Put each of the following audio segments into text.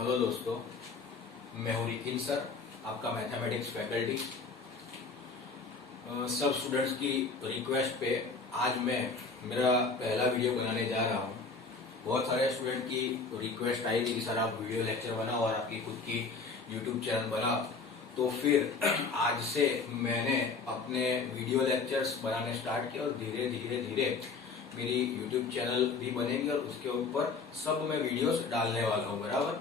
Hello दोस्तों, मैं हूं रिकिन सर, आपका मैथमेटिक्स फैकल्टी। सब स्टूडेंट्स की रिक्वेस्ट पे आज मैं मेरा पहला वीडियो बनाने जा रहा हूं। बहुत सारे स्टूडेंट की रिक्वेस्ट आई थी कि सर आप वीडियो लेक्चर बनाओ और आपकी खुद की यूट्यूब चैनल बनाओ। तो फिर आज से मैंने अपने वीडियो लेक्चर्स बनाने स्टार्ट किया और धीरे धीरे धीरे मेरी यूट्यूब चैनल भी बनेगी और उसके ऊपर सब मैं वीडियोस डालने वाला हूँ। बराबर,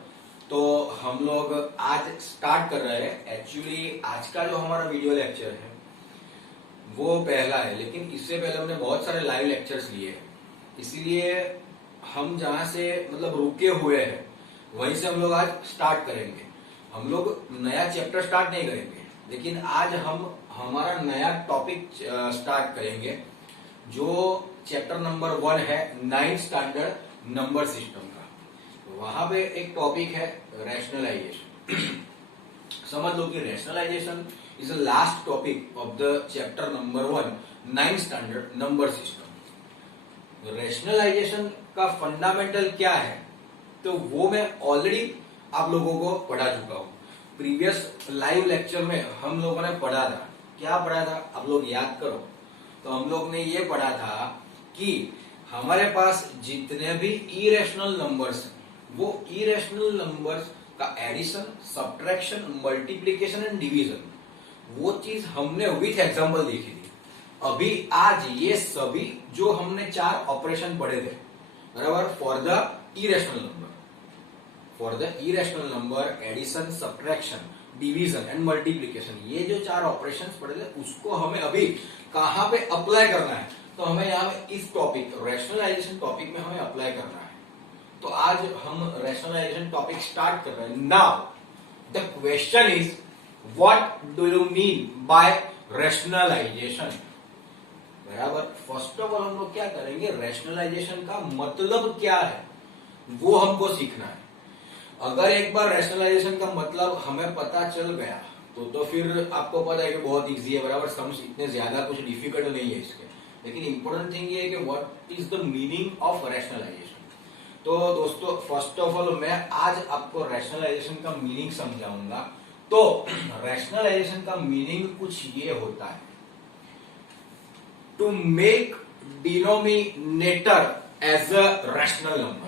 तो हम लोग आज स्टार्ट कर रहे हैं। एक्चुअली आज का जो हमारा वीडियो लेक्चर है वो पहला है, लेकिन इससे पहले हमने बहुत सारे लाइव लेक्चर्स लिए हैं। इसीलिए हम जहां से मतलब रुके हुए हैं वहीं से हम लोग आज स्टार्ट करेंगे। हम लोग नया चैप्टर स्टार्ट नहीं करेंगे, लेकिन आज हम हमारा नया टॉपिक स्टार्ट करेंगे जो चैप्टर नंबर 1 है, 9th स्टैंडर्ड नंबर सिस्टम का। वहां पे एक टॉपिक है रैशनलाइजेशन। समझ लो कि rationalization is the last topic of the chapter number 1, 9th standard number system. Rationalization का फंडामेंटल क्या है तो वो मैं ऑलरेडी आप लोगों को पढ़ा चुका हूं। प्रीवियस लाइव लेक्चर में हम लोगों ने पढ़ा था, क्या पढ़ा था आप लोग याद करो। तो हम लोग ने ये पढ़ा था कि हमारे पास जितने भी इरेशनल नंबर्स हैं वो इरेशनल नंबर्स का addition, subtraction, multiplication and division, वो चीज हमने विथ एग्जांपल देखी थी। अभी आज ये सभी जो हमने 4 ऑपरेशन पढ़े थे, बराबर, for the irrational number addition, subtraction, division and multiplication, ये जो 4 ऑपरेशंस पढ़े थे उसको हमें अभी कहां पे अप्लाई करना है। तो हमें यहाँ पे इस टॉपिक रैशनलाइजेशन टॉपिक में हमें अप्लाई करना है। तो आज हम रैशनलाइजेशन टॉपिक स्टार्ट कर रहे हैं। Now the question is what do you mean by rationalization. बराबर, फर्स्ट ऑफ ऑल हम लोग क्या करेंगे, रैशनलाइजेशन का मतलब क्या है वो हमको सीखना है। अगर एक बार रैशनलाइजेशन का मतलब हमें पता चल गया तो फिर आपको पता है कि बहुत इजी है। बराबर, सम्स इतने ज्यादा कुछ डिफिकल्ट नहीं है इसके। लेकिन इंपॉर्टेंट थिंग ये है कि what is the meaning of rationalization. तो दोस्तों, फर्स्ट ऑफ ऑल मैं आज आपको रैशनलाइजेशन का मीनिंग समझाऊंगा। तो रैशनलाइजेशन का मीनिंग कुछ ये होता है, to make denominator as a rational number.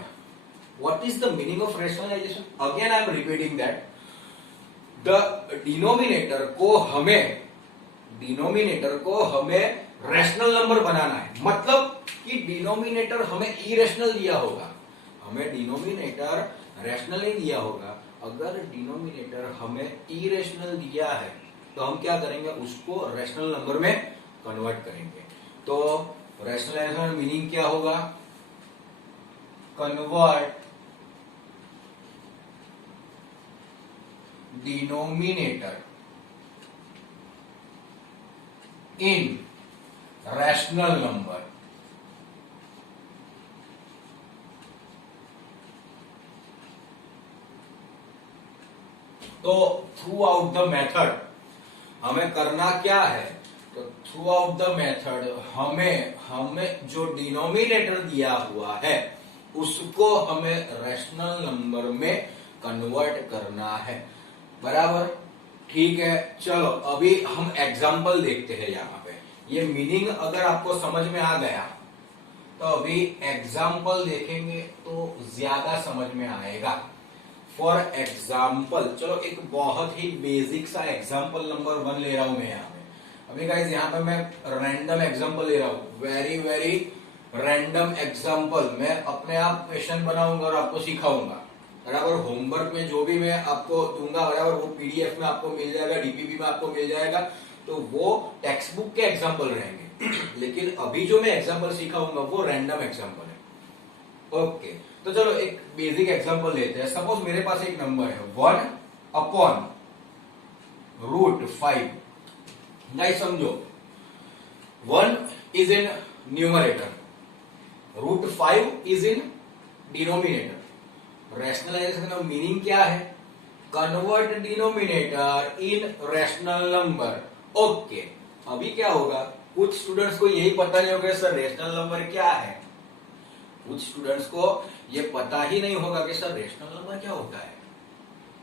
What is the meaning of rationalization? Again, I am repeating that the denominator को हमें रैशनल नंबर बनाना है। मतलब कि डिनोमिनेटर हमें इरेशनल दिया होगा, हमें डिनोमिनेटर रैशनल नहीं दिया होगा। अगर डिनोमिनेटर हमें इरेशनल दिया है तो हम क्या करेंगे, उसको रैशनल नंबर में कन्वर्ट करेंगे। तो रैशनलाइजेशन में मीनिंग क्या होगा, convert denominator in rational number। तो थ्रू आउट द मेथड हमें करना क्या है, तो थ्रू आउट द मेथड हमें जो डिनोमिनेटर दिया हुआ है उसको हमें रैशनल नंबर में कन्वर्ट करना है। बराबर, ठीक है। चलो अभी हम एग्जाम्पल देखते हैं। यहाँ पे ये मीनिंग अगर आपको समझ में आ गया तो अभी एग्जाम्पल देखेंगे तो ज्यादा समझ में आएगा। फॉर एग्जाम्पल, चलो एक बहुत ही बेसिक सा एग्जाम्पल नंबर 1 ले रहा हूं मैं यहाँ पे। अभी गाइस यहाँ पे मैं रैंडम एग्जाम्पल ले रहा हूं, वेरी वेरी रैंडम एग्जाम्पल। मैं अपने आप क्वेश्चन बनाऊंगा और आपको सिखाऊंगा। बराबर, होमवर्क में जो भी मैं आपको दूंगा, बराबर, वो पीडीएफ में आपको मिल जाएगा, डीपीपी में आपको मिल जाएगा। तो वो टेक्स्ट बुक के एग्जाम्पल रहेंगे। लेकिन अभी जो मैं एग्जाम्पल सिखाऊंगा वो रैंडम एग्जाम्पल है। ओके, तो चलो एक बेसिक एग्जाम्पल लेते हैं। सपोज मेरे पास एक नंबर है 1/√5। गाइस समझो, 1 is in numerator, √5 is in denominator. Rationalization का मीनिंग क्या है, convert denominator in rational number. Okay, अभी क्या होगा, कुछ स्टूडेंट्स को यही पता नहीं होगा सर रैशनल नंबर क्या है। कुछ स्टूडेंट्स को ये पता ही नहीं होगा कि सर रैशनल नंबर क्या होता है।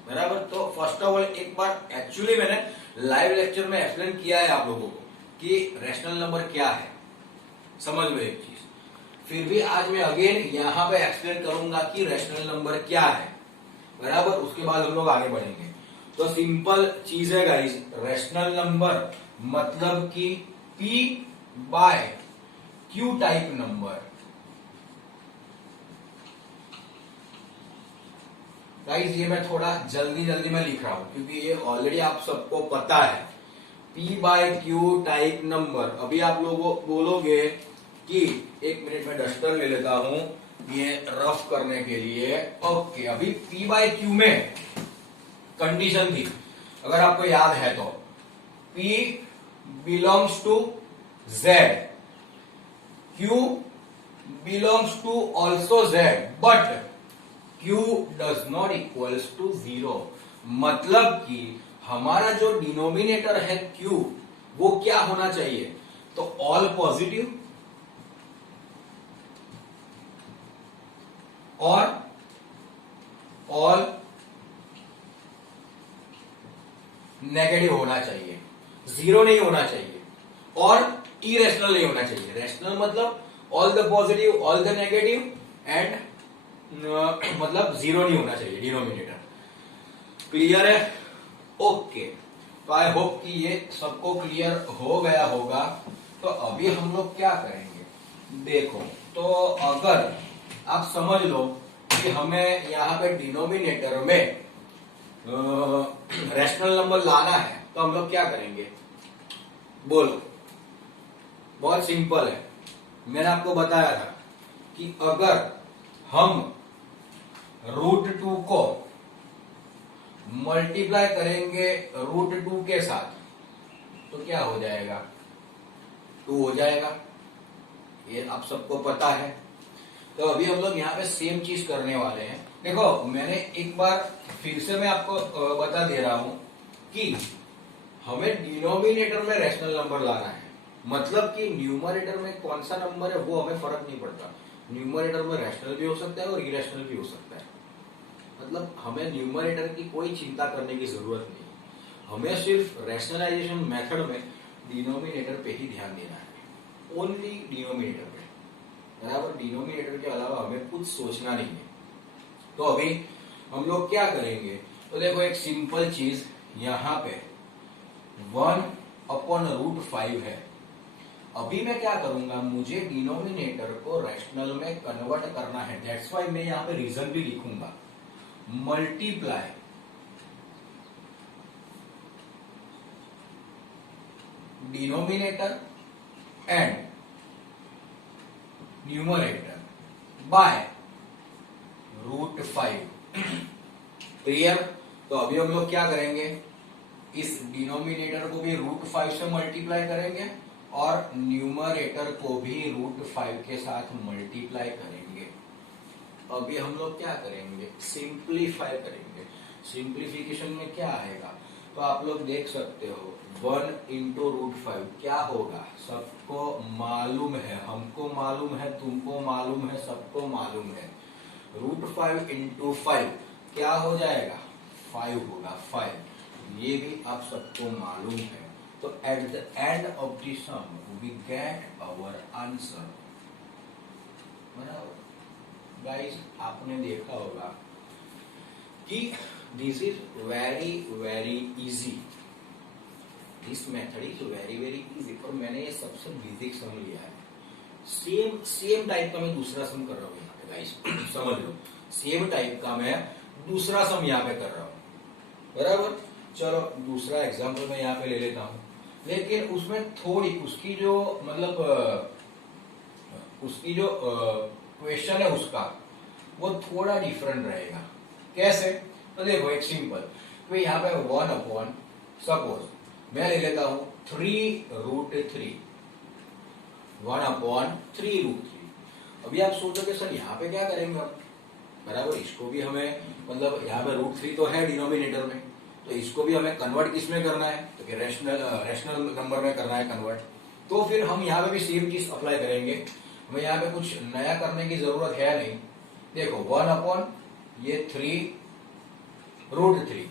बराबर। तो फर्स्ट ऑफ ऑल एक बार एक्चुअली मैंने लाइव लेक्चर में एक्सप्लेन किया है आप लोगों को कि रैशनल नंबर क्या है, समझ लो एक चीज। फिर भी आज मैं अगेन यहाँ पे एक्सप्लेन करूंगा कि रैशनल नंबर क्या है, बराबर। उसके बाद हम लोग आगे बढ़ेंगे। तो सिंपल चीज है गाइस, रैशनल नंबर मतलब कि P by Q type number. Guys ये मैं थोड़ा जल्दी जल्दी में लिख रहा हूं क्योंकि ये ऑलरेडी आप सबको पता है। P by Q type number. अभी आप लोगों बोलोगे कि एक मिनट में डस्टर ले लेता हूं ये रफ करने के लिए। ओके, अभी P बाय Q में कंडीशन थी, अगर आपको याद है तो, P belongs to Z, Q belongs to also Z, but Q does not equals to 0। मतलब कि हमारा जो डिनोमिनेटर है Q वो क्या होना चाहिए, तो ऑल पॉजिटिव और ऑल नेगेटिव होना चाहिए, 0 नहीं होना चाहिए और इरेशनल नहीं होना चाहिए। रैशनल मतलब all the positive, all the negative and मतलब 0 नहीं होना चाहिए डिनोमिनेटर। क्लियर है? ओके, तो आई होप कि ये सबको क्लियर हो गया होगा। तो अभी हम लोग क्या करेंगे, देखो, तो अगर आप समझ लो कि हमें यहाँ पे डिनोमिनेटर में रैशनल नंबर लाना है, तो हम लोग क्या करेंगे, बोलो। बहुत सिंपल है, मैंने आपको बताया था कि अगर हम √2 को मल्टीप्लाई करेंगे √2 के साथ तो क्या हो जाएगा, 2 हो जाएगा। ये आप सबको पता है। तो अभी हम लोग यहाँ पे सेम चीज करने वाले हैं। देखो, मैंने एक बार फिर से मैं आपको बता दे रहा हूं कि हमें डिनोमिनेटर में रैशनल नंबर लाना है। मतलब कि न्यूमरेटर में कौन सा नंबर है वो हमें फर्क नहीं पड़ता। न्यूमरेटर में रैशनल भी हो सकता है और इरेशनल भी हो सकता है। मतलब हमें न्यूमरेटर की कोई चिंता करने की जरूरत नहीं, हमें सिर्फ रैशनलाइजेशन मेथड में डिनोमिनेटर पे ही ध्यान देना है, ओनली डिनोमिनेटर पे, बराबर। डिनोमिनेटर के अलावा हमें कुछ सोचना नहीं है। तो अभी हम लोग क्या करेंगे, तो देखो एक सिंपल चीज यहां पे 1/√5 है। अभी मैं क्या करूंगा, मुझे डिनोमिनेटर को रैशनल में कन्वर्ट करना है। दैट्स वाई मैं यहां पे रीजन भी लिखूंगा, multiply denominator and numerator bye √5। Clear? तो अभी हम लोग क्या करेंगे, इस डिनोमिनेटर को भी √5 से मल्टीप्लाई करेंगे और न्यूमरेटर को भी √5 के साथ मल्टीप्लाई करेंगे। अभी हम लोग क्या करेंगे, सिंप्लीफाई करेंगे। सिंप्लीफिकेशन में क्या आएगा, तो आप लोग देख सकते हो 1 into √5 क्या होगा, सबको मालूम है, हमको मालूम है, तुमको मालूम है, सबको मालूम है। √5 into 5 क्या हो जाएगा, 5 होगा, 5। ये भी आप सबको मालूम है। तो at the end of the sum we get our answer, बराबर। गाइस आपने देखा होगा कि this is very very easy, this method is very very easy. और मैंने ये सबसे बेसिक सम लिया है। सेम टाइप का मैं दूसरा सम कर रहा हूँ यहाँ पे गाइस, समझ लो। सेम टाइप का मैं दूसरा सम यहाँ पे कर रहा हूँ, बराबर। चलो दूसरा एग्जाम्पल मैं यहाँ पे ले लेता हूँ, लेकिन उसमें थोड़ी उसकी जो मतलब उसकी जो क्वेश्चन है उसका वो थोड़ा डिफरेंट रहेगा। कैसे, तो देखो एक सिंपल, तो यहाँ पे 1 सपोज मैं ले लेता हूं 3√3, 1/3√3। अभी आप सोचोगे सर यहाँ पे क्या करेंगे हम, बराबर। इसको भी हमें मतलब यहाँ पे √3 तो है डिनोमिनेटर में, तो इसको भी हमें कन्वर्ट किस में करना है, तो रैशनल नंबर में करना है कन्वर्ट। तो फिर हम यहाँ पे भी सेम चीज अप्लाई करेंगे, हमें यहाँ पे कुछ नया करने की जरूरत है नहीं। देखो 1/3 √3।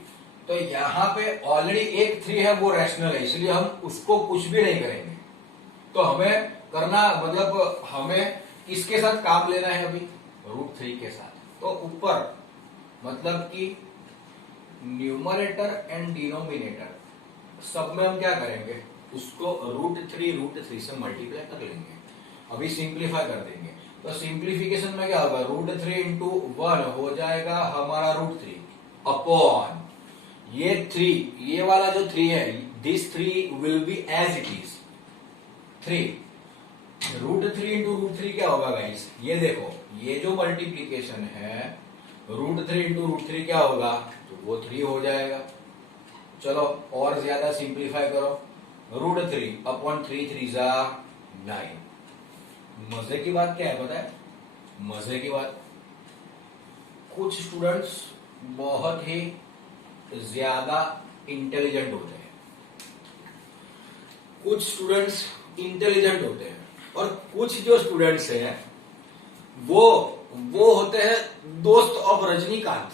तो यहाँ पे ऑलरेडी एक 3 है, वो रैशनल है, इसलिए हम उसको कुछ भी नहीं करेंगे। तो हमें करना मतलब हमें किसके साथ काम लेना है अभी? √3 के साथ। तो ऊपर मतलब कि न्यूमरेटर एंड डिनोमिनेटर सब में हम क्या करेंगे? उसको √3 से मल्टीप्लाई कर लेंगे। अभी सिंप्लीफाई कर देंगे। तो सिंप्लीफिकेशन में क्या होगा? √3 इंटू 1 हो जाएगा हमारा √3 अपॉन ये 3, ये वाला जो 3 है, this 3 will be as it is 3। √3 into √3 क्या होगा गाइस? ये देखो, ये जो मल्टीप्लीकेशन है √3 इंटू √3 क्या होगा? तो वो 3 हो जाएगा। चलो और ज्यादा सिंप्लीफाई करो, √3 अपॉन 3 3 जा 9। मजे की बात क्या है पता है? मजे की बात, कुछ स्टूडेंट्स बहुत ही ज्यादा इंटेलिजेंट होते हैं, कुछ स्टूडेंट्स इंटेलिजेंट होते हैं, और कुछ जो स्टूडेंट्स हैं वो होते हैं दोस्त ऑफ रजनीकांत।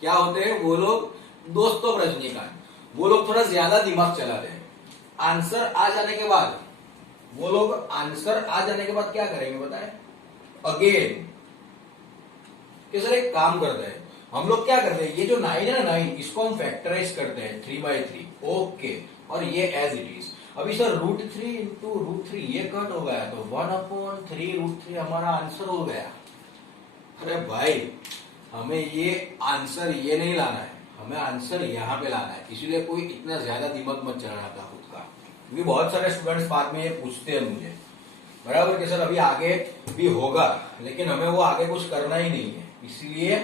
क्या होते हैं वो लोग? दोस्त ऑफ रजनीकांत। वो लोग थोड़ा ज्यादा दिमाग चलाते हैं। आंसर आ जाने के बाद वो लोग क्या करेंगे पता है? अगेन कि सर एक काम करते हैं, हम लोग क्या करते हैं, ये जो 9 है ना, 9 इसको हम फैक्टराइज करते हैं 3/3। ओके, और ये एज इट इज। अभी सर √3 इंटू √3 ये कट हो गया, तो 1/3 √3 हमारा आंसर हो गया। अरे भाई, हमें ये आंसर ये नहीं लाना है, हमें आंसर यहाँ पे लाना है। इसीलिए कोई इतना ज्यादा दिमाग मत चलाना था खुद का, क्योंकि बहुत सारे स्टूडेंट्स बाद में ये पूछते हैं मुझे, बराबर कि सर अभी आगे भी होगा, लेकिन हमें वो आगे कुछ करना ही नहीं है। इसलिए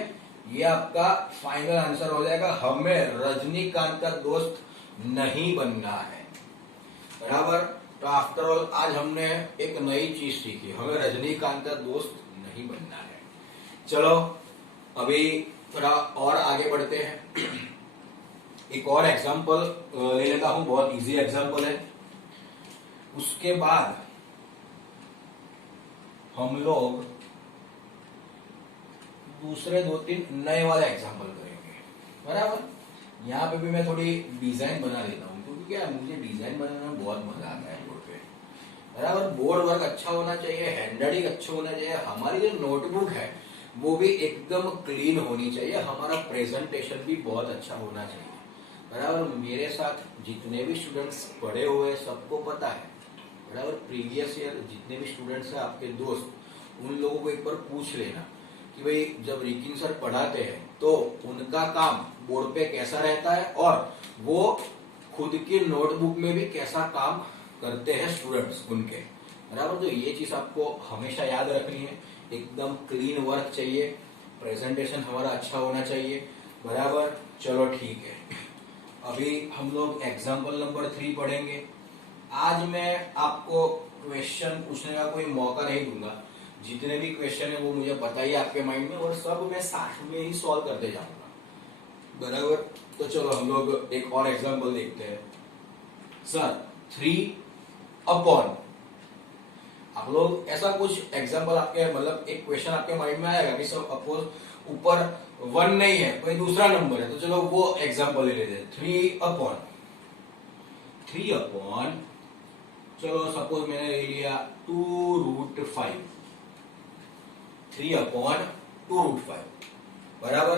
ये आपका फाइनल आंसर हो जाएगा, हमें रजनीकांत का दोस्त नहीं बनना है, बराबर। तो आफ्टर ऑल आज हमने एक नई चीज सीखी, हमें रजनीकांत का दोस्त नहीं बनना है। चलो अभी थोड़ा और आगे बढ़ते हैं। एक और एग्जांपल ले लेता हूं, बहुत इजी एग्जांपल है। उसके बाद हम लोग दूसरे 2-3 नए वाले एग्जांपल करेंगे, बराबर। यहाँ पे भी मैं थोड़ी डिजाइन बना लेता हूँ, क्योंकि क्या मुझे डिजाइन बनाने में बहुत मजा आता है बोर्ड पे, बराबर। बोर्ड वर्क अच्छा होना चाहिए, हैंडराइटिंग अच्छा होना चाहिए, हमारी जो नोटबुक है वो भी एकदम क्लीन होनी चाहिए, हमारा प्रेजेंटेशन भी बहुत अच्छा होना चाहिए, बराबर। मेरे साथ जितने भी स्टूडेंट्स पढ़े हुए सबको पता है, बराबर। प्रीवियस ईयर जितने भी स्टूडेंट्स हैं आपके दोस्त, उन लोगों को एक बार पूछ लेना कि भाई जब रिकिन सर पढ़ाते हैं तो उनका काम बोर्ड पे कैसा रहता है, और वो खुद की नोटबुक में भी कैसा काम करते हैं स्टूडेंट्स उनके, बराबर। तो ये चीज आपको हमेशा याद रखनी है, एकदम क्लीन वर्क चाहिए, प्रेजेंटेशन हमारा अच्छा होना चाहिए, बराबर। चलो ठीक है, अभी हम लोग एग्जाम्पल नंबर 3 पढ़ेंगे। आज मैं आपको क्वेश्चन पूछने का कोई मौका नहीं दूंगा, जितने भी क्वेश्चन है वो मुझे पता ही आपके माइंड में, और सब मैं साथ में ही सॉल्व करते जाऊंगा, बराबर। तो चलो हम लोग एक और एग्जांपल देखते हैं। सर 3 अपॉन, आप लोग ऐसा कुछ एग्जांपल आपके मतलब एक क्वेश्चन आपके माइंड में आएगा कि सर सपोज ऊपर 1 नहीं है, कोई दूसरा नंबर है, तो चलो वो एग्जांपल ले लेते हैं। 3 अपॉन चलो सपोज मैंने ले लिया 2√5, 3/2√5, बराबर।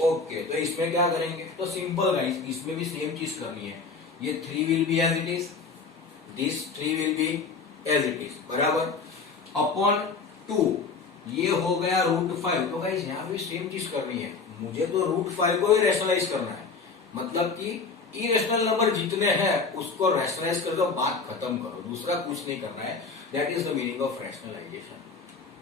ओके, तो इसमें क्या करेंगे? तो सिंपल गाइस, इसमें भी सेम चीज करनी है। ये 3 will be as it is, this 3 will be as it is, बराबर। अपॉन 2 ये हो गया √5। तो गाइस यहाँ भी सेम चीज करनी है, मुझे तो √5 को ही रैशनलाइज करना है, मतलब कि इरेशनल नंबर जितने हैं उसको रैशनलाइज कर दो, बात खत्म करो, दूसरा कुछ नहीं करना है। That is the meaning of rationalization.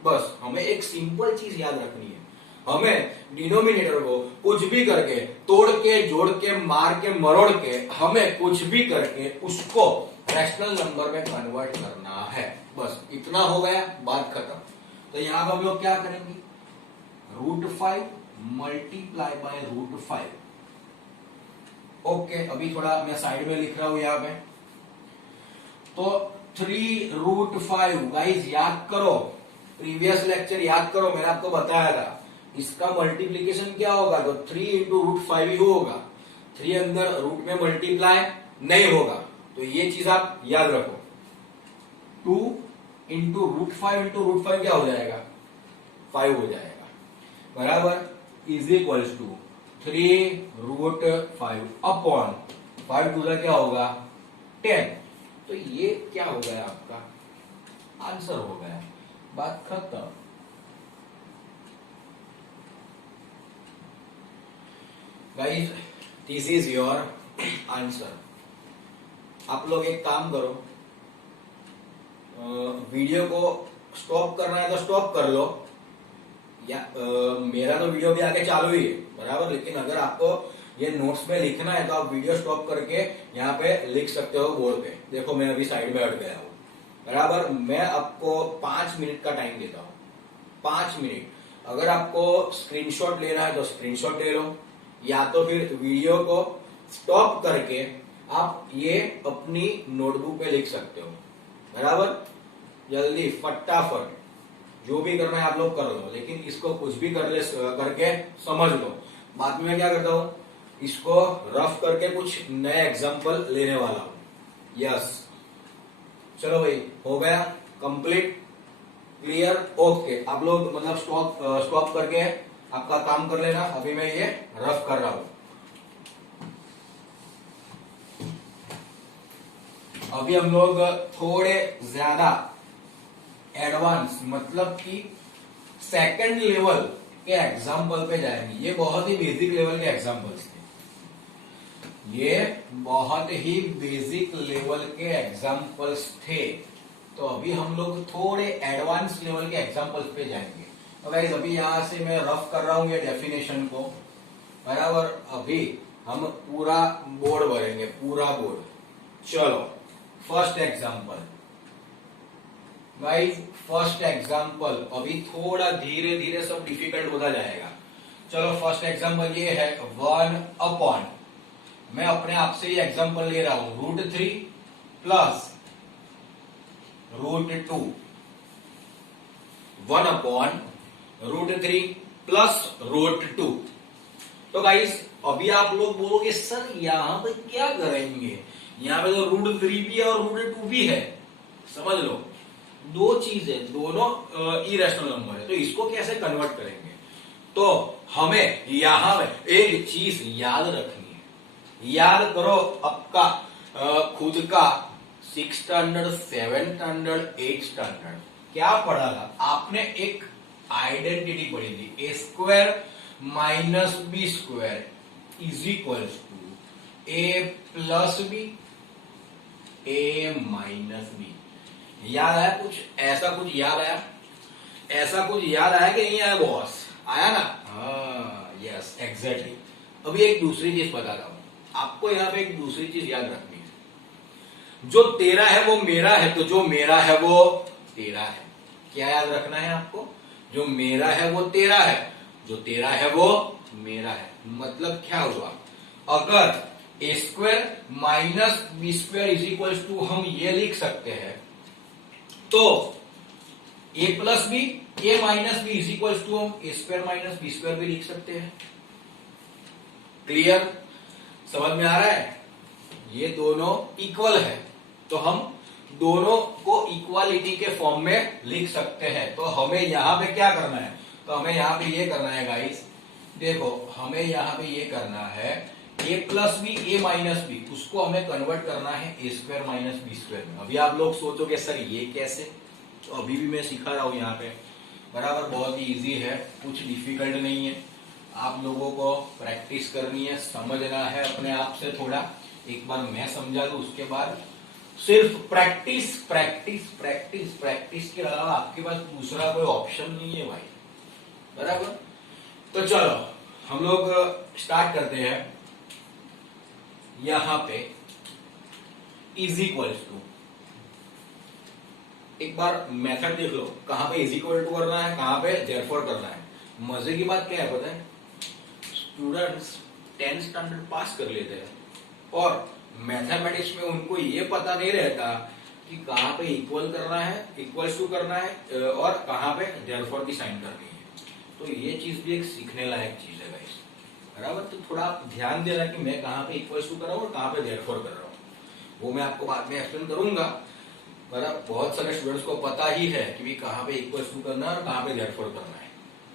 बस हमें एक सिंपल चीज याद रखनी है, हमें डिनोमिनेटर को कुछ भी करके, तोड़ के, जोड़ के, मार के, मरोड़ के, हमें कुछ भी करके उसको रैशनल नंबर में कन्वर्ट करना है। बस इतना हो गया, बात खत्म। तो यहां पर हम लोग क्या करेंगे? √5 मल्टीप्लाई बाय √5। ओके, अभी थोड़ा मैं साइड में लिख रहा हूं यहां पे। तो 3√5 गाइस याद करो, प्रीवियस लेक्चर याद करो, मैंने आपको बताया था इसका मल्टीप्लीकेशन क्या होगा, तो 3 इंटू √5 ही होगा। 3 अंदर रूट में मल्टीप्लाई नहीं होगा, तो ये चीज आप याद रखो। 2 इंटू √5 क्या हो जाएगा, 5 हो जाएगा, बराबर, is equals to 3√5 upon 5 two क्या होगा 10। तो ये क्या हो गया, आपका आंसर हो गया, बात खत्म। Guys, this is your answer. आप लोग एक काम करो, वीडियो को स्टॉप करना है तो स्टॉप कर लो, या मेरा तो वीडियो भी आगे चालू ही है, बराबर, लेकिन अगर आपको ये नोट्स में लिखना है तो आप वीडियो स्टॉप करके यहाँ पे लिख सकते हो बोर्ड पे। देखो मैं अभी साइड में हट गया हूँ, बराबर। मैं आपको 5 मिनट का टाइम देता हूँ, 5 मिनट। अगर आपको स्क्रीनशॉट लेना है तो स्क्रीनशॉट ले लो, या तो फिर वीडियो को स्टॉप करके आप ये अपनी नोटबुक पे लिख सकते हो, बराबर। जल्दी फटाफट जो भी करना है आप लोग कर लो, लेकिन इसको कुछ भी करके समझ लो। बाद में मैं क्या करता हूं, इसको रफ करके कुछ नए एग्जांपल लेने वाला हूं। यस, चलो भाई, हो गया कंप्लीट, क्लियर, ओके। आप लोग मतलब स्टॉप करके आपका काम कर लेना, अभी मैं ये रफ कर रहा हूं। अभी हम लोग थोड़े ज्यादा एडवांस, मतलब कि सेकंड लेवल के एग्जाम्पल पे जाएंगे। ये बहुत ही बेसिक लेवल के एग्जाम्पल्स थे, ये बहुत ही बेसिक लेवल के एग्जाम्पल्स थे। तो अभी हम लोग थोड़े एडवांस लेवल के एग्जाम्पल्स पे जाएंगे। तो गाइस, अभी यहां से मैं रफ कर रहा हूं ये डेफिनेशन को, बराबर। अभी हम पूरा बोर्ड भरेंगे, पूरा बोर्ड। चलो, first example guys, first example. अभी थोड़ा धीरे धीरे सब डिफिकल्ट होता जाएगा। चलो, फर्स्ट एग्जाम्पल ये है 1 अपॉन, मैं अपने आप से ये एग्जाम्पल ले रहा हूं, √3 प्लस √2। 1 upon √3 plus √2। तो गाइस, अभी आप लोग बोलोगे सर यहां पे क्या करेंगे, यहां पे तो √3 भी है और √2 भी है। समझ लो, दो चीज है, दोनों इरेशनल नंबर है, तो इसको कैसे कन्वर्ट करेंगे। तो हमें यहां में एक चीज याद रखनी है। याद करो आपका खुद का 6th standard, 7th standard, 8th standard क्या पढ़ा था आपने, एक आइडेंटिटी पढ़ी थी, a² - b² is equals to a + b, a - b। याद आया कुछ, ऐसा कुछ याद आया, ऐसा कुछ याद आया कि नहीं आया बॉस, आया ना। हाँ, यस, एग्जैक्टली। अभी एक दूसरी चीज बताता हूं आपको, यहां पे एक दूसरी चीज याद रखनी है। जो तेरा है वो मेरा है, तो जो मेरा है वो तेरा है। क्या याद रखना है आपको, जो मेरा है वो तेरा है, जो तेरा है वो मेरा है। मतलब क्या हुआ, अगर a² - b² is equals to, हम ये लिख सकते हैं, तो a + b, a - b is equals to हम a² - b² भी लिख सकते हैं। क्लियर, समझ में आ रहा है। ये दोनों इक्वल है, तो हम दोनों को इक्वालिटी के फॉर्म में लिख सकते हैं। तो हमें यहां पे क्या करना है, तो हमें यहां पे ये करना है गाइस, देखो हमें यहां पे ये करना है, a + b, a - b, उसको हमें कन्वर्ट करना है a² - b² में। अभी आप लोग सोचोगे सर ये कैसे, तो अभी भी मैं सिखा रहा हूं यहाँ पे, बराबर। बहुत ही इजी है, कुछ डिफिकल्ट नहीं है। आप लोगों को प्रैक्टिस करनी है, समझना है अपने आप से थोड़ा। एक बार मैं समझा दूं, उसके बाद सिर्फ प्रैक्टिस प्रैक्टिस प्रैक्टिस प्रैक्टिस के अलावा आपके पास दूसरा कोई ऑप्शन नहीं है भाई, बराबर। तो चलो हम लोग स्टार्ट करते हैं। यहां पे इज इक्वल्स टू, एक बार मेथड देख लो, कहां पे इज इक्वल टू करना है, कहां पे देयरफॉर करना है। मजे की बात क्या है पता है, स्टूडेंट्स 10th स्टैंडर्ड पास कर लेते हैं और मैथमेटिक्स में उनको ये पता नहीं रहता कि कहां पे इक्वल करना है, इक्वल्स टू करना है, और कहां पे देयरफॉर की साइन करनी है। तो ये चीज भी एक सीखने लायक चीज है गाइस, बराबर। तो थोड़ा आप ध्यान देना कि मैं कहाँ पे इक्वल्स टू कर रहा हूँ और कहाँ पे देयरफॉर कर रहा हूँ, वो मैं आपको बाद में एक्सप्लेन करूंगा। बराबर, बहुत सारे स्टूडेंट्स को पता ही है कि भी कहाँ पे इक्वल्स टू करना है और कहाँ पे देयरफॉर करना है,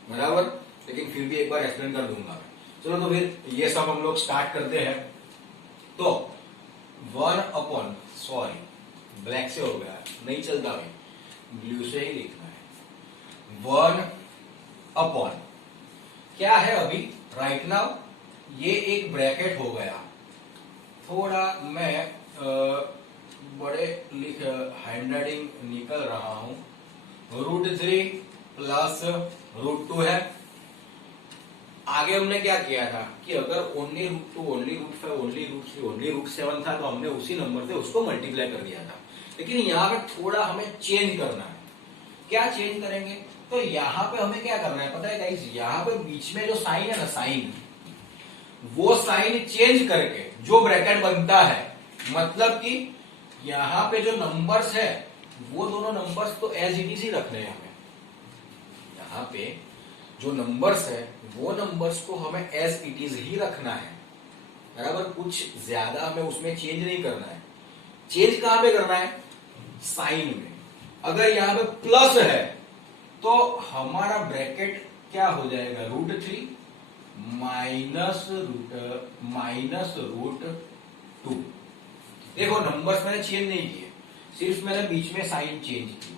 बराबर, लेकिन फिर भी एक बार एक्सप्लेन कर दूंगा। चलो तो फिर ये सब हम लोग स्टार्ट करते हैं। तो 1 सॉरी ब्लैक से हो गया, नहीं चलता भाई, ब्लू से ही लिखना है। 1 क्या है अभी राइट नाउ, ये एक ब्रैकेट हो गया, थोड़ा मैं बड़े लिख हैंडराइटिंग निकल रहा हूं, √3 प्लस √2 है। आगे हमने क्या किया था कि अगर ओनली √2 ओनली √5 ओनली √3 ओनली √7 था तो हमने उसी नंबर से उसको मल्टीप्लाई कर दिया था। लेकिन यहाँ पे थोड़ा हमें चेंज करना है। क्या चेंज करेंगे, तो यहाँ पे हमें क्या करना है पता है गाइस, यहाँ पे बीच में जो साइन है ना, साइन, वो साइन चेंज करके जो ब्रैकेट बनता है, मतलब कि यहाँ पे जो नंबर्स है वो दोनों नंबर्स तो एज इट इज ही रखने हैं हमें। यहाँ पे जो नंबर्स है वो नंबर्स को हमें एज इट इज ही रखना है, बराबर, कुछ ज्यादा हमें उसमें चेंज नहीं करना है। चेंज कहां पे करना है, साइन में। अगर यहाँ पे प्लस है तो हमारा ब्रैकेट क्या हो जाएगा, √3 माइनस √2। देखो नंबर्स मैंने चेंज नहीं किए, सिर्फ मैंने बीच में साइन चेंज की।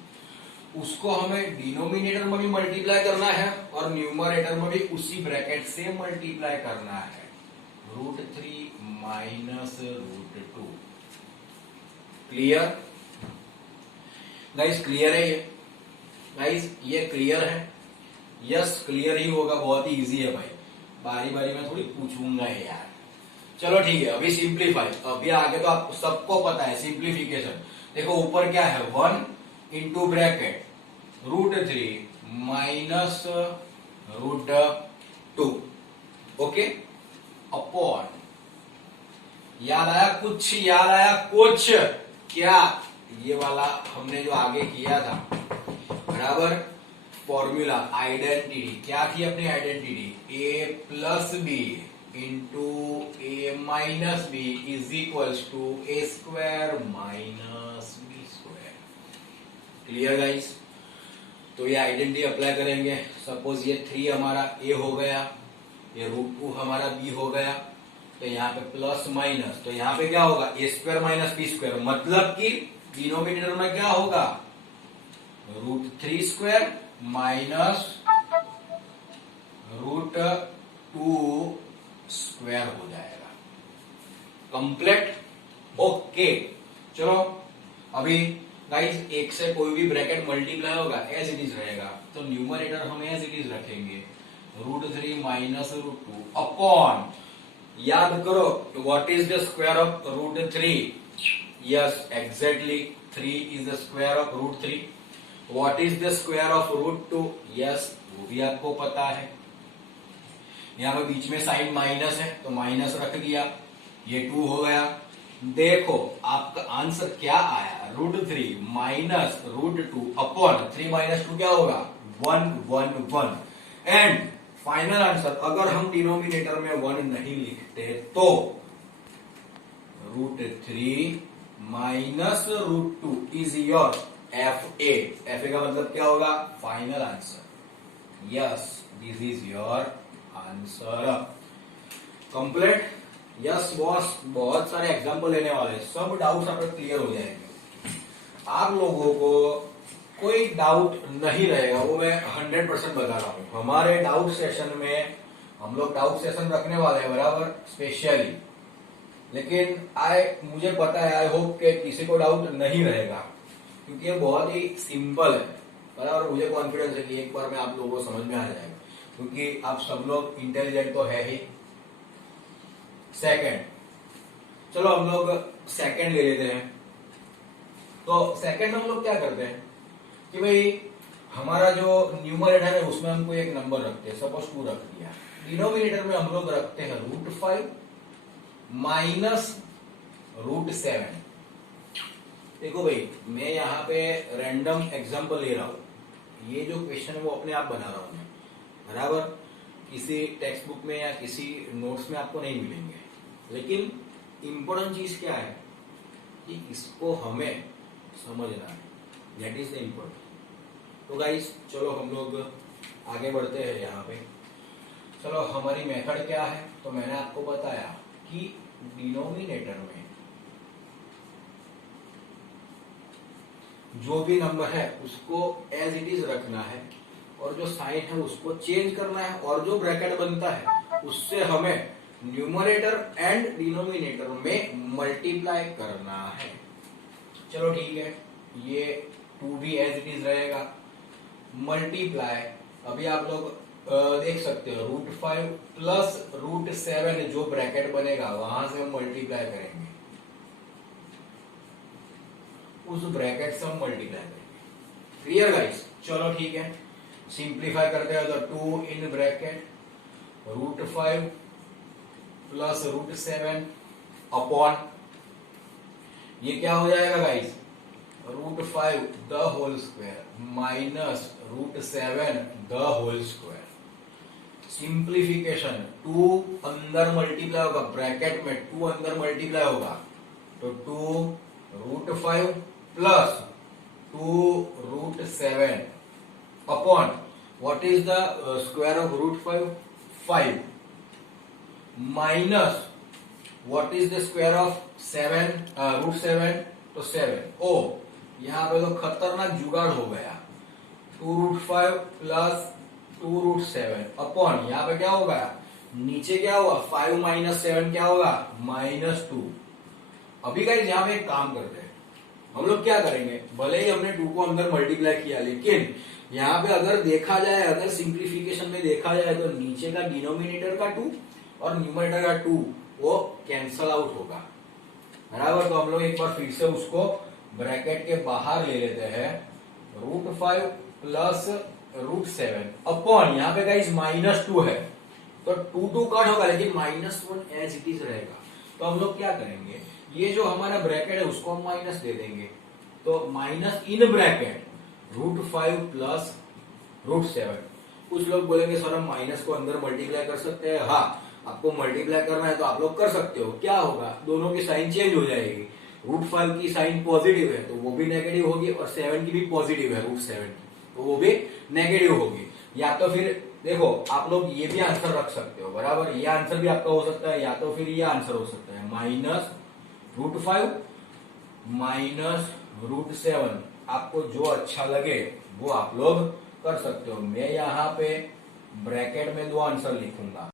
उसको हमें डिनोमिनेटर में भी मल्टीप्लाई करना है और न्यूमरेटर में भी उसी ब्रैकेट से मल्टीप्लाई करना है, √3 माइनस √2। क्लियर गाइस, क्लियर है ये गाइस, ये क्लियर है, यस क्लियर ही होगा, बहुत ही इजी है भाई, बारी बारी में थोड़ी पूछूंगा यार। चलो ठीक है, अभी सिंप्लीफाई, अभी आगे तो आप सबको पता है सिंप्लीफिकेशन। देखो ऊपर क्या है, 1 into bracket √3 minus √2, okay, upon, याद आया कुछ, याद आया कुछ, क्या ये वाला हमने जो आगे किया था, बराबर, फॉर्मूला आइडेंटिटी क्या थी अपनी identity, a plus B into a minus B is equals to a² minus b²। Clear guys, तो ये आइडेंटिटी अप्लाई करेंगे। सपोज ये 3 हमारा a हो गया, ये √2 हमारा b हो गया, तो यहाँ पे प्लस माइनस, तो यहाँ पे क्या होगा, a² माइनस b², मतलब कि डिनोमिनेटर में क्या होगा, √3² माइनस √2² हो जाएगा, कंप्लीट, ओके। चलो अभी गाइस एक से कोई भी ब्रैकेट मल्टीप्लाई होगा एज इट इज रहेगा, तो न्यूमरेटर हम एज इट इज रखेंगे, √3 माइनस √2 अपॉन, याद करो what is the square of √3, yes exactly 3 is the square of √3। What is the square of √2, yes वो भी आपको पता है। यहाँ पे बीच में साइन माइनस है तो माइनस रख दिया, ये 2 हो गया। देखो आपका आंसर क्या आया, √3 माइनस √2 अपॉन 3 माइनस 2 क्या होगा, 1 एंड फाइनल आंसर, अगर हम डिनोमिनेटर में 1 नहीं लिखते तो √3 माइनस √2 इज योर FA का मतलब क्या होगा, final answer, yes this is your answer, complete. Yes boss, बहुत सारे एग्जांपल लेने वाले, सब डाउट्स आपके क्लियर हो जाएंगे, आप लोगों को कोई डाउट नहीं रहेगा, वो मैं 100% बता रहा हूं। हमारे डाउट सेशन में हम लोग डाउट सेशन रखने वाले हैं, बराबर, स्पेशली, लेकिन मुझे पता है, आई होप के किसी को डाउट नहीं रहेगा, क्योंकि ये बहुत ही सिंपल है, बराबर। मुझे कॉन्फिडेंस है कि एक बार में आप लोगों को समझ में आ जाएगा, क्योंकि आप सब लोग इंटेलिजेंट तो है ही। सेकंड, चलो हम लोग सेकंड ले लेते हैं। तो सेकंड हम लोग क्या करते हैं कि भाई हमारा जो न्यूमरेटर है उसमें हमको एक नंबर रखते हैं, सपोज 2 रख दिया, डिनोमिनेटर में हम लोग रखते हैं √5 माइनस √7। देखो भाई मैं यहाँ पे रैंडम एग्जांपल ले रहा हूं, ये जो क्वेश्चन है वो अपने आप बना रहा हूं मैं, बराबर, किसी टेक्स्ट बुक में या किसी नोट्स में आपको नहीं मिलेंगे। लेकिन इम्पोर्टेंट चीज क्या है कि इसको हमें समझना है, दैट इज द इम्पोर्टेंट। तो गाइस चलो हम लोग आगे बढ़ते हैं। यहाँ पे चलो हमारी मेथड क्या है, तो मैंने आपको बताया कि डिनोमिनेटर में जो भी नंबर है उसको एज इट इज रखना है और जो साइन है उसको चेंज करना है, और जो ब्रैकेट बनता है उससे हमें न्यूमरेटर एंड डिनोमिनेटर में मल्टीप्लाई करना है। चलो ठीक है, ये 2 भी एज इट इज रहेगा। मल्टीप्लाई, अभी आप लोग देख सकते हो √5 प्लस √7 जो ब्रैकेट बनेगा वहां से हम मल्टीप्लाई करेंगे, उस ब्रैकेट से हम मल्टीप्लाई करेंगे। Clear guys? चलो ठीक है, सिंप्लीफाई करते हैं तो 2 इन ब्रैकेट √5 प्लस √7 अपॉन, ये क्या हो जाएगा guys, √5 the whole square minus √7 the whole square. Simplification, 2 अंदर मल्टीप्लाई होगा, ब्रैकेट में 2 अंदर मल्टीप्लाई होगा तो 2 √5 plus 2 √7 upon what is the square of √5, 5 minus what is the square of √7 तो 7। ओ यहाँ पे तो खतरनाक जुगाड़ हो गया, 2 √5 प्लस 2 √7 अपॉन यहाँ पे क्या होगा, नीचे क्या होगा 5 माइनस 7 क्या होगा -2। अभी गाइस यहाँ पे एक काम करते हैं, हम लोग क्या करेंगे, भले ही हमने 2 को अंदर मल्टीप्लाई किया लेकिन यहाँ पे अगर देखा जाए, अगर सिंप्लीफिकेशन में देखा जाए तो नीचे का डिनोमिनेटर का 2 और न्यूमरेटर का 2 वो कैंसल आउट होगा, बराबर। तो हम लोग एक बार फिर से उसको ब्रैकेट के बाहर ले लेते हैं, √5 प्लस √7 अपॉन यहाँ पे गाइस -2 है तो 2 कट होगा लेकिन -1 एज इट इज रहेगा। तो हम लोग क्या करेंगे, ये जो हमारा ब्रैकेट है उसको हम माइनस दे देंगे, तो माइनस इन ब्रैकेट √5 प्लस √7। कुछ लोग बोलेंगे सर हम माइनस को अंदर मल्टीप्लाई कर सकते हैं। हाँ, आपको मल्टीप्लाई करना है तो आप लोग कर सकते हो। क्या होगा, दोनों की साइन चेंज हो जाएगी, √5 की साइन पॉजिटिव है तो वो भी नेगेटिव होगी और 7 की भी पॉजिटिव है, √7 तो वो भी नेगेटिव होगी। या तो फिर देखो आप लोग ये भी आंसर रख सकते हो, बराबर, ये आंसर भी आपका हो सकता है, या तो फिर ये आंसर हो सकता है -√5 माइनस √7। आपको जो अच्छा लगे वो आप लोग कर सकते हो। मैं यहाँ पे ब्रैकेट में 2 आंसर लिखूंगा।